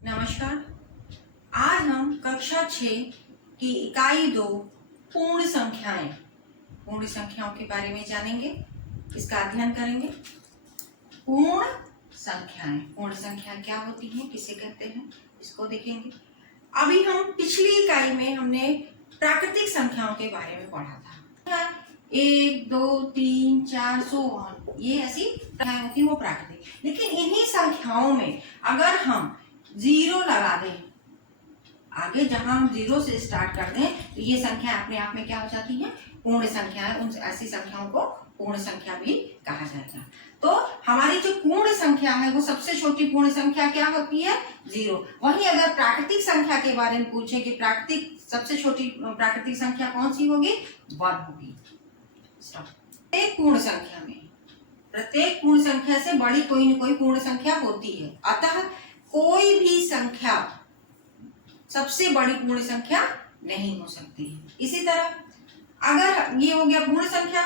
नमस्कार। आज हम कक्षा 6 की इकाई 2 पूर्ण संख्याओं के बारे में जानेंगे, इसका अध्ययन करेंगे। पूर्ण संख्याएं क्या होती हैं, किसे कहते हैं, इसको देखेंगे। अभी हम पिछली इकाई में हमने प्राकृतिक संख्याओं के बारे में पढ़ा था। 1, 2, 3, 4 सो ऑन, ये ऐसी संख्याएं होती हैं, वो प्राकृतिक। लेकिन इन्हीं संख्याओं में अगर हम 0 लगा दें, आगे जहां हम 0 से स्टार्ट कर दें, तो ये संख्या अपने आप में क्या हो जाती है, पूर्ण संख्याएं। उन ऐसी संख्याओं को पूर्ण संख्या भी कहा जाएगा। तो हमारी जो पूर्ण संख्या है, वो सबसे छोटी पूर्ण संख्या क्या होती है, 0। वहीं अगर प्राकृतिक संख्या के बारे में पूछे कि सबसे छोटी प्राकृतिक संख्या कौन सी होगी, 1 होगी। प्रत्येक पूर्ण संख्या से बड़ी कोई न कोई पूर्ण संख्या होती है, अतः कोई भी संख्या सबसे बड़ी पूर्ण संख्या नहीं हो सकती है। इसी तरह अगर ये हो गया पूर्ण संख्या,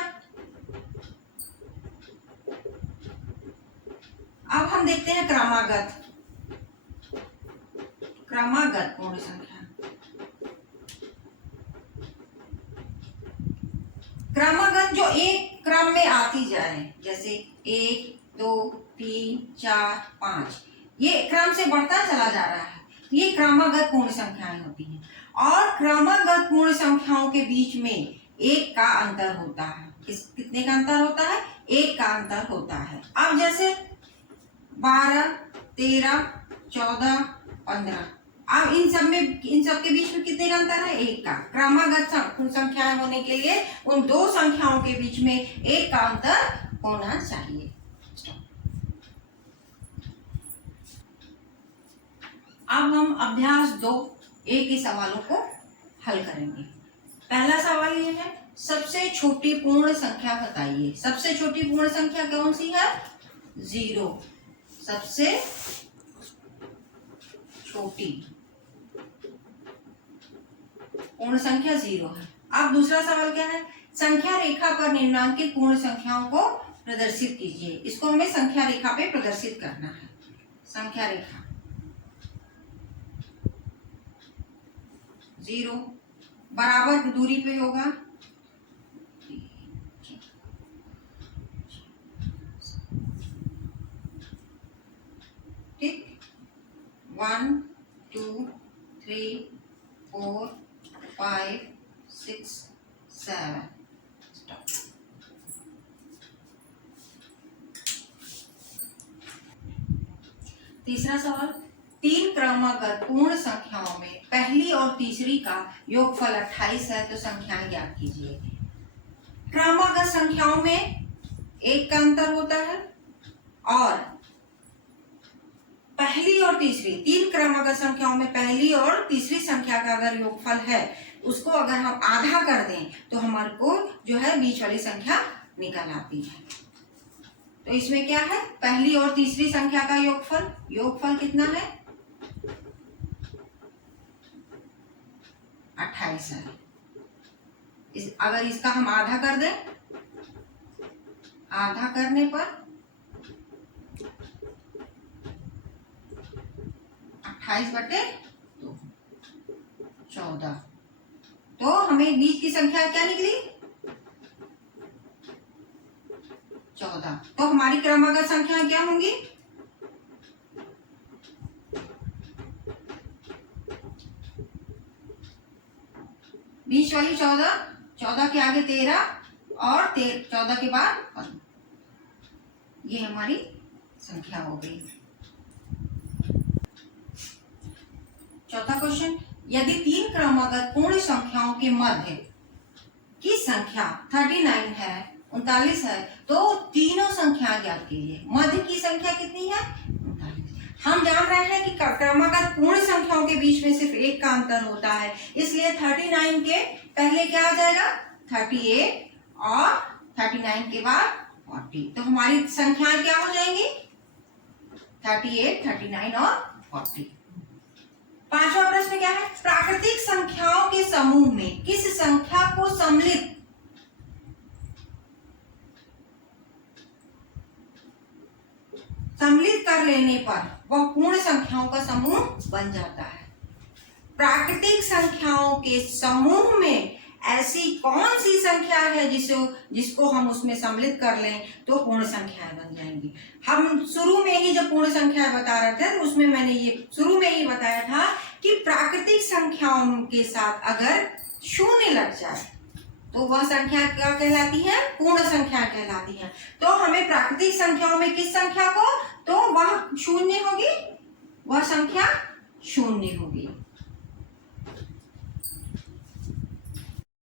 अब हम देखते हैं क्रमागत पूर्ण संख्या। क्रमागत जो एक क्रम में आती जाए, जैसे 1, 2, 3, 4, 5, ये क्रम से बढ़ता चला जा रहा है, ये क्रमागत पूर्ण संख्याएं होती हैं। और क्रमागत पूर्ण संख्याओं के बीच में 1 का अंतर होता है। कितने का अंतर होता है, 1 का अंतर होता है। अब जैसे 12, 13, 14, 15, अब इन सब के बीच में कितने का अंतर है, 1 का। क्रमागत संख्याएं होने के लिए उन दो संख्याओं के बीच में 1 का अंतर होना चाहिए। अब हम अभ्यास 2A के सवालों को हल करेंगे। पहला सवाल ये है, सबसे छोटी पूर्ण संख्या बताइए। सबसे छोटी पूर्ण संख्या कौन सी है, 0। सबसे छोटी पूर्ण संख्या 0 है। अब दूसरा सवाल क्या है, संख्या रेखा पर निम्नांकित पूर्ण संख्याओं को प्रदर्शित कीजिए। इसको हमें संख्या रेखा पे प्रदर्शित करना है। संख्या रेखा 0 बराबर दूरी पे होगा, ठीक। 1, 2, 3, 4, 5, 6, 7। तीसरा सवाल, 3 क्रमागत पूर्ण संख्याओं में पहली और तीसरी का योगफल 28 है, तो संख्याएं ज्ञात कीजिए। क्रमागत संख्याओं में 1 का अंतर होता है, और पहली और तीसरी 3 क्रमागत संख्याओं में पहली और तीसरी संख्या का अगर योगफल है, उसको अगर हम आधा कर दें, तो हमारे को जो है बीच वाली संख्या निकल आती है। तो इसमें क्या है, पहली और तीसरी संख्या का योगफल कितना है, 28 है। अगर इसका हम आधा कर दें, आधा करने पर 28/2 14, तो हमें बीच की संख्या क्या निकली, 14। तो हमारी क्रमागत संख्या क्या होंगी, बीच वाली 14, 14 के आगे 13 और 14 के बाद 15, ये हमारी संख्या हो गई। चौथा क्वेश्चन, यदि 3 क्रमागत पूर्ण संख्याओं के मध्य की संख्या 39 है, 39 है, तो तीनों संख्या ज्ञात कीजिए। मध्य की संख्या कितनी है, 39। हम जान रहे हैं कि क्रमागत पूर्ण संख्याओं के बीच में सिर्फ 1 का अंतर होता है, इसलिए 39 के पहले क्या आ जाएगा, 38, और 39 के बाद 40। तो हमारी संख्याएं क्या हो जाएंगी, 38, 39 और 40। पांचवा प्रश्न क्या है, प्राकृतिक संख्याओं के समूह में किस संख्या को सम्मिलित कर लेने पर वह पूर्ण संख्याओं का समूह बन जाता है। प्राकृतिक संख्याओं के समूह में ऐसी कौन सी संख्या है जिसको हम उसमें सम्मिलित कर लें तो पूर्ण संख्याएं बन जाएंगी। हम शुरू में ही जब पूर्ण संख्याएं बता रहे थे तो उसमें मैंने ये शुरू में ही बताया था कि प्राकृतिक संख्याओं के साथ अगर शून्य लग जाए तो वह संख्या क्या कहलाती है? पूर्ण संख्या कहलाती है। तो हमें प्राकृतिक संख्याओं में किस संख्या को, तो वह शून्य होगी, वह संख्या शून्य होगी।